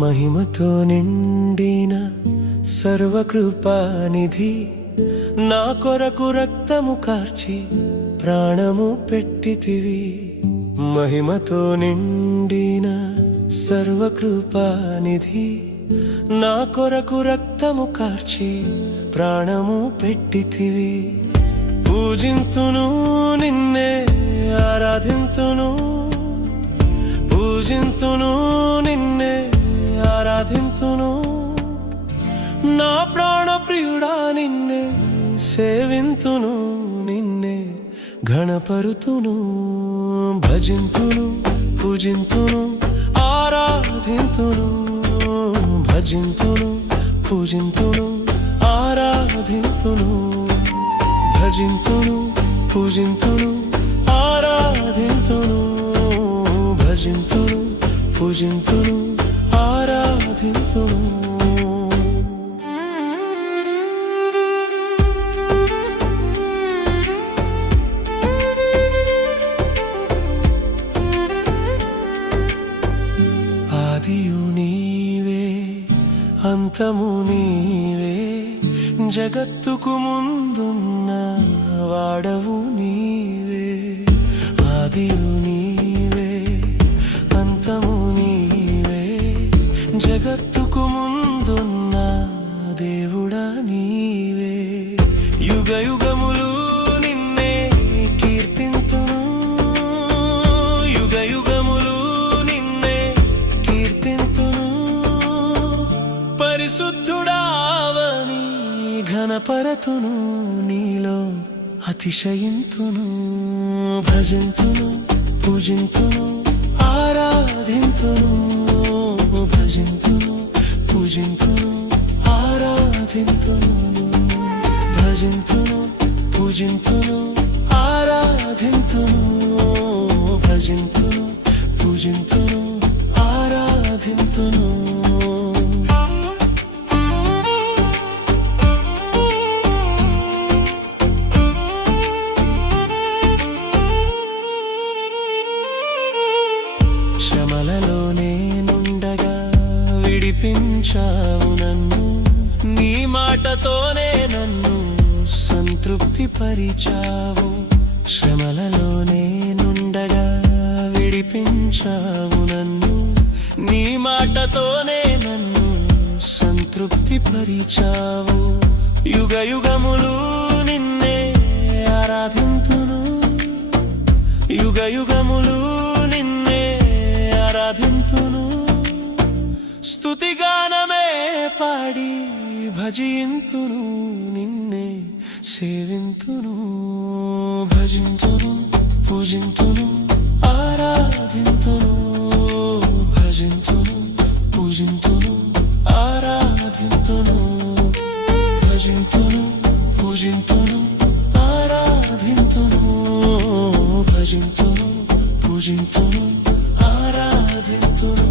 మహిమతో నిండిన సర్వకృపానిధి నా కొరకు రక్తము కార్చి ప్రాణము పెట్టితివి. మహిమతో నిండిన సర్వకృపానిధి నా కొరకు రక్తము కార్చి ప్రాణము పెట్టితివి. పూజింతును నిన్నే ఆరాధింతును, పూజింతును నిన్నే ఆరాధింతును. నా ప్రాణ ప్రియుడా నిన్నే సేవింతును, నిన్నే ఘనపరుతును. భజింతును పూజింతును ఆరాధింతును, భజింతును పూజింతును ఆరాధింతును. భజింతును పూజింతును ఆరాధింతును, భజింతును పూజింతును ఆరాధింతును. ఆదియు నీవే అంతము నీవే, జగత్తుకు ముందున్న వాడవు నీవే. ఆదియు నీవే అంతము నీవే, జగత్తుకు ముందున్న దేవుడా నీవే. యుగ యుగములు నిన్నే కీర్తింతును, యుగ యుగములు నిన్నే కీర్తింతును. పరిశుద్ధుడావని ఘనపరతును, నీలో అతిశయింతును. భజింతును పూజింతును ఆరాధింతును, భజింతును పూజింతును ఆరాధింతును. భజింతును పూజింతును ఆరాధింతును, భజింతును పూజింతును ఆరాధింతును. శ్రమలలో నేనుండగా విడిపించావు నన్ను, నీ మాటతోనే నన్ను సంతృప్తి పరిచావు. శ్రమలలో నేనుండగా విడిపించావు నన్ను, నీ మాటతోనే నన్ను సంతృప్తి పరిచావు. యుగ యుగములు నిన్నే ఆరాధింతును, యుగ యుగములు నిన్నే ఆరాధింతును. స్తుతిగానమే పాడి భజింతును, నిన్నే సేవింతును. భజింతును పూజింతును ఆరాధింతును, భజింతును పూజింతును ఆరాధింతును. భజింతును పూజింతును ఆరాధింతును, భజింతును పూజింతును ఆరాధింతును.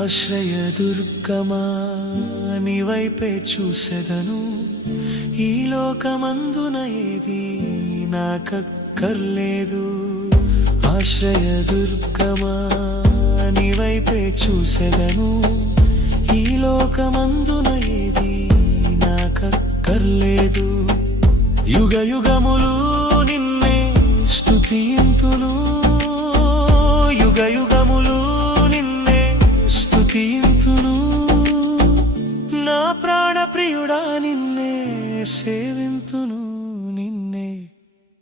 ఆశ్రయదుర్గమా నీవైపే చూసెదను, ఈ లోకమందున ఏది నాకక్కర్లేదు. ఆశ్రయదుర్గమా నీవైపే చూసెదను, ఈ లోకమందున ఏది నాకక్కర్లేదు. యుగ యుగములు నిన్నే స్తుతింతును, యుగ యుగములు నిన్నే స్తుతింతును. నా ప్రాణ ప్రియుడా నిన్నే సేవింతును, నిన్నే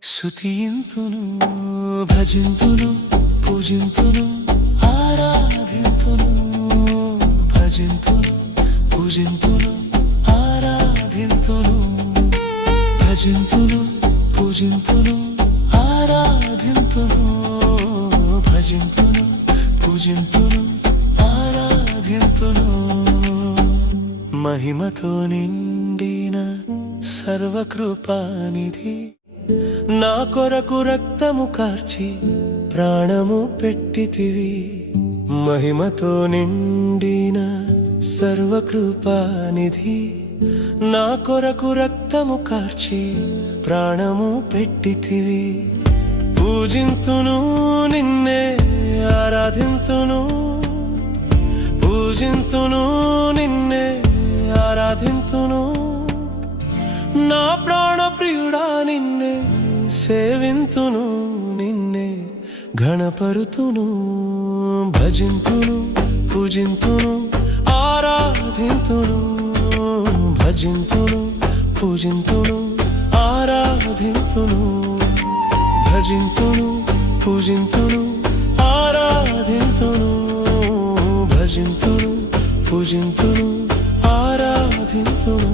స్తుతింతును. భజింతును పూజింతును ఆరాధింతును, భజింతును పూజింతును ఆరాధింతును. భజింతును పూజింతును ఆరాధింతును, భజింతును పూజింతును ఆరాధింతును మహిమతో నిండిన సర్వకృపానిధి నా కొరకు రక్తము కార్చి ప్రాణము పెట్టితివి మహిమతో నిండిన సర్వకృపానిధి నా కొరకు రక్తము కార్చి ప్రాణము పెట్టితివి పూజింతును నిన్నే ఆరాధింతును పూజింతును నిన్నే ఆరాధింతును నా ప్రాణ ప్రియుడా నిన్నే సేవింతును నిన్నే గణపరుతును భజింతును పూజింతును ఆరాధింతును భజింతును పూజింతును ఆరాధింతును భజింతును పూజింతును ఆరాధింతును భజింతును పూజింతును ఆరాధింతును